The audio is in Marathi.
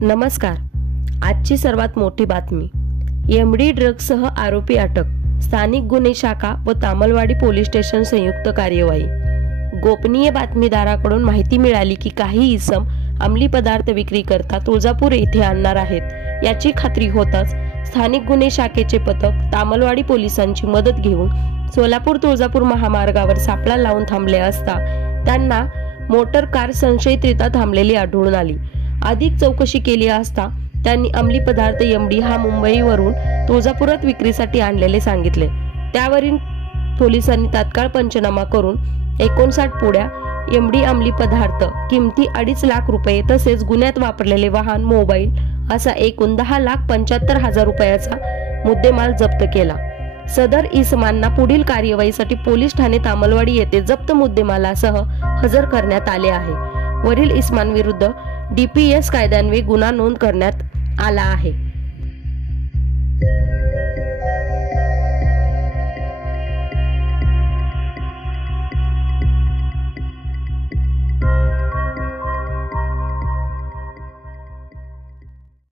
नमस्कार. आजची सर्वात मोठी बातमी. एमडी ड्रग्जसह आरोपी अटक. स्थानिक गुन्हे शाखा व तामलवाडी पोलीस स्टेशन संयुक्त कार्यवाही. गोपनीय बातमीदाराकडून माहिती मिळाली की काही इसम अंमली पदार्थ विक्री करता तुळजापूर येथे आणणार आहेत. याची खात्री होताच स्थानिक गुन्हे शाखेचे पथक तामलवाडी पोलिसांची मदत घेऊन सोलापूर तुळजापूर महामार्गावर सापळा लावून थांबले असता त्यांना मोटर कार संशयितरित्या थांबलेली आढळून आली. अधिक चौकशी केली असता त्यांनी अंमली पदार्थ एमडी हा मुंबईवरून तुळजापुरात विक्रीसाठी आणलेले सांगितले. त्यावरील पोलिसांनी तात्काळ पंचनामा करून 59 पुड्या एमडी अंमली पदार्थ किमती 2.5 लाख रुपये तसेच गुन्ह्यात वापरलेले वाहन मोबाईल असा एकूण 10,75,000 रुपयाचा मुद्देमाल जप्त केला. सदर इसमांना पुढील कार्यवाहीसाठी पोलीस ठाणे तामलवाडी येथे जप्त मुद्देमालासह हजर करण्यात आले आहे. वरील इसमांविरुद्ध DPS कायद्यान्वये गुन्हा नोंद करण्यात आला आहे.